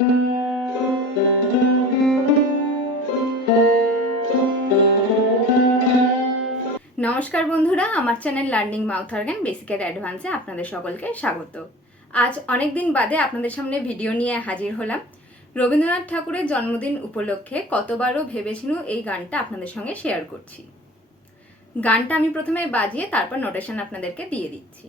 নমস্কার বন্ধুরা, আমার channel learning mouth organ basic এর অ্যাডভান্সে আপনাদের সকলকে স্বাগত। আজ অনেক দিন বাদে আপনাদের সামনে ভিডিও নিয়ে হাজির হলাম। রবীন্দ্রনাথ ঠাকুরের জন্মদিন উপলক্ষে কতবারও ভেবেছিনু এই গানটা আপনাদের সঙ্গে শেয়ার করছি। গানটা আমি প্রথমে বাজিয়ে তারপর নোটেশন আপনাদেরকে দিয়ে দিচ্ছি।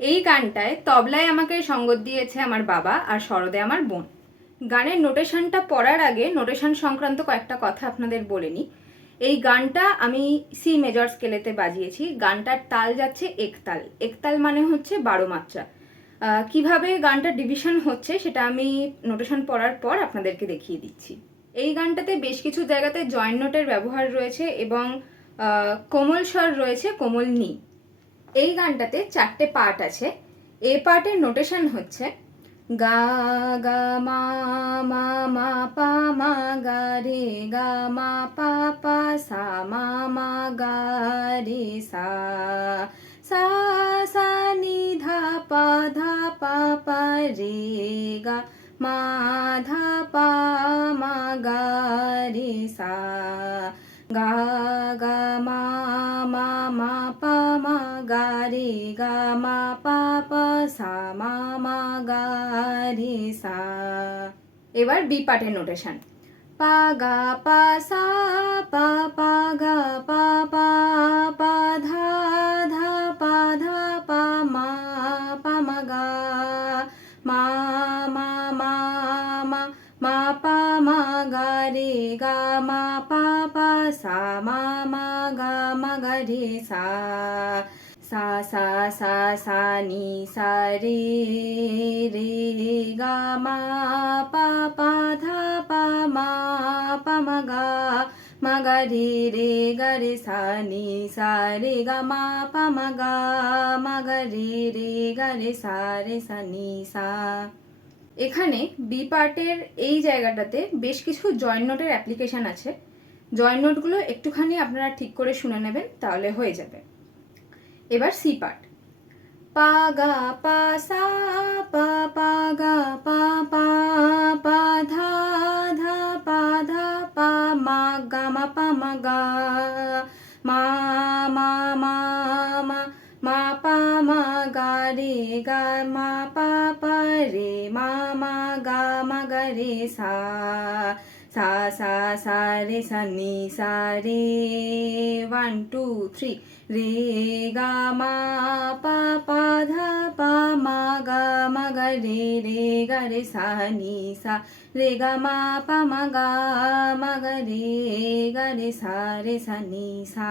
এই গানটায় তবলায় আমাকে সঙ্গত দিয়েছে আমার বাবা আর সরোদে আমার বোন। গানের নোটেশনটা পড়ার আগে নোটেশন সংক্রান্ত কয়েকটা কথা আপনাদের বলে নিই। এই গানটা আমি সি মেজর স্কেলেতে বাজিয়েছি। গানটার তাল যাচ্ছে একতাল। একতাল মানে হচ্ছে 12 মাত্রা। কিভাবে গানটা ডিভিশন হচ্ছে সেটা আমি নোটেশন পড়ার পর আপনাদেরকে দেখিয়ে দিচ্ছি। এই গানটাতে বেশ কিছু জায়গাতে জয়েন্ট নোটের ব্যবহার রয়েছে এবং কোমল স্বর রয়েছে, কোমল নি। এই গানটাতে 4টে পার্ট আছে। এ পার্টের নোটেশন হচ্ছে গা গা মা মা মা পা মা গা রে গা মা পা পা সা মা মা গা রে সা সা সা নি ধা পা পা রে গা মা ধা পা মা গা রে সা গা গা মা মা মা পা মা গা রে গা মা পা পা সা মা মা গা রে সা। এবার বি পার্টের নোটেশন পা গা পা সা পা পা গা পা পা পা ধা ধা পা ধা পা মা মা গা মা মা মা মা মা পা মা গা রে গা মা পা পা সা মা মা গা মা ga re sa sa sa sa sa ni sa re re ga ma pa pa dha pa ma ga re ga re sa ni sa re ga ma ga re ga re sa ni sa। এখানে B পার্টের এই জায়গাটাতে বেশ কিছু joint নোটের application আছে। Joint নোটগুলো একটুখানি আপনারা ঠিক করে শুনে নেবেন, তাহলে হয়ে যাবে। এবার সি পার্ট, পা গা পা সা পা পা গা পা পা পা ধা ধা পা ধা পা মা গা মা গা মা মা মা মা মা পা মা গা রে গা মা পা পা রে মা গা রে সা সা সা সা রে সা নি সা রে 1 2 3 রে গা মা পা পা ধা পা মা গা রে গা রে সা নি সা রে গা মা পা গা রে গা রে সা নি সা।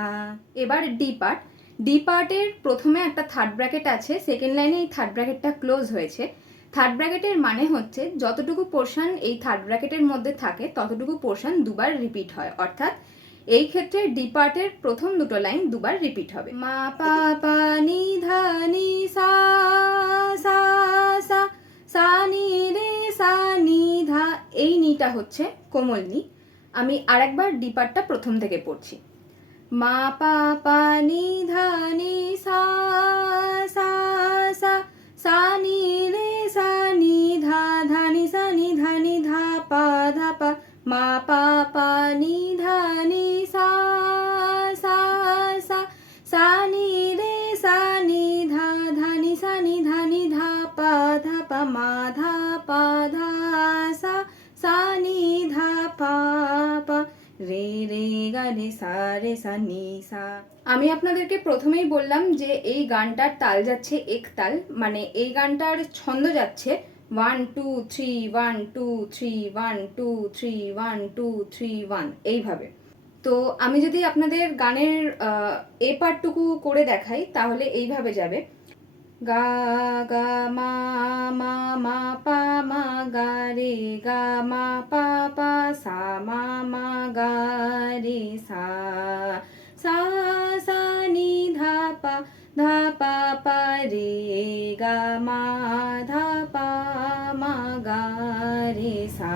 এবার ডি পার্ট। ডি পার্টের প্রথমে একটা থার্ড ব্র্যাকেট আছে, সেকেন্ড লাইনে এই থার্ড ব্র্যাকেটটা ক্লোজ হয়েছে। থার্ড ব্র্যাকেটের মানে হচ্ছে যতটুকু পোর্শন এই থার্ড ব্র্যাকেটের মধ্যে থাকে ততটুকু পোর্শন দুবার রিপিট হয়, অর্থাৎ এই ক্ষেত্রে ডি পার্টের প্রথম দুটো লাইন দুবার রিপিট হবে। মা পা পা নি ধা নি সা সা সা সা নি রে সা নি ধা, এই নিটা হচ্ছে কোমল নি। আমি আরেকবার ডি পার্টটা প্রথম থেকে পড়ছি। মা পা পা নি ধা নি সা সা সা সা নি রে সা নি ধা ধা নি ধা পা মা পা পা নি ধা নি সা সা সা সা নি রে সা নি ধা ধা নি ধা পা মা ধা পা ধা সা সা নি ধা পা পা রে রে গা রে সা নি সা। আমি আপনাদেরকে প্রথমেই বললাম যে এই গানটার তাল যাচ্ছে এক তাল, মানে এই গানটার ছন্দ যাচ্ছে 1 2 3 1 2 3 1 2 3 1 2 3 1 এইভাবে। তো আমি যদি আপনাদের গানের এ পার্টটুকু করে দেখাই তাহলে এইভাবে যাবে, গা গা মা মা মা পা মা গা রে গা মা পা পা সা মা গা রে সা সা সা নি ধা পা পা রে গা মা ধা পা মা গা রে সা।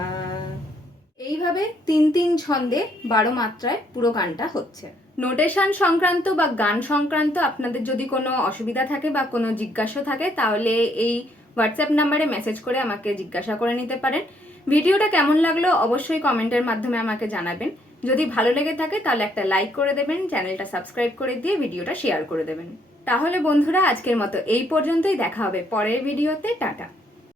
এইভাবে 3 ছন্দে 12 মাত্রায় পুরো গানটা হচ্ছে। নোটেশন সংক্রান্ত বা গান সংক্রান্ত আপনাদের যদি কোনো অসুবিধা থাকে বা কোনো জিজ্ঞাসা থাকে তাহলে এই হোয়াটসঅ্যাপ নাম্বারে মেসেজ করে আমাকে জিজ্ঞাসা করে নিতে পারেন। ভিডিওটা কেমন লাগলো অবশ্যই কমেন্টের মাধ্যমে আমাকে জানাবেন। যদি ভালো লেগে থাকে তাহলে একটা লাইক করে দেবেন, চ্যানেলটা সাবস্ক্রাইব করে দিয়ে ভিডিওটা শেয়ার করে দেবেন। তাহলে বন্ধুরা আজকের মতো এই পর্যন্তই, দেখা হবে পরের ভিডিওতে। টাটা।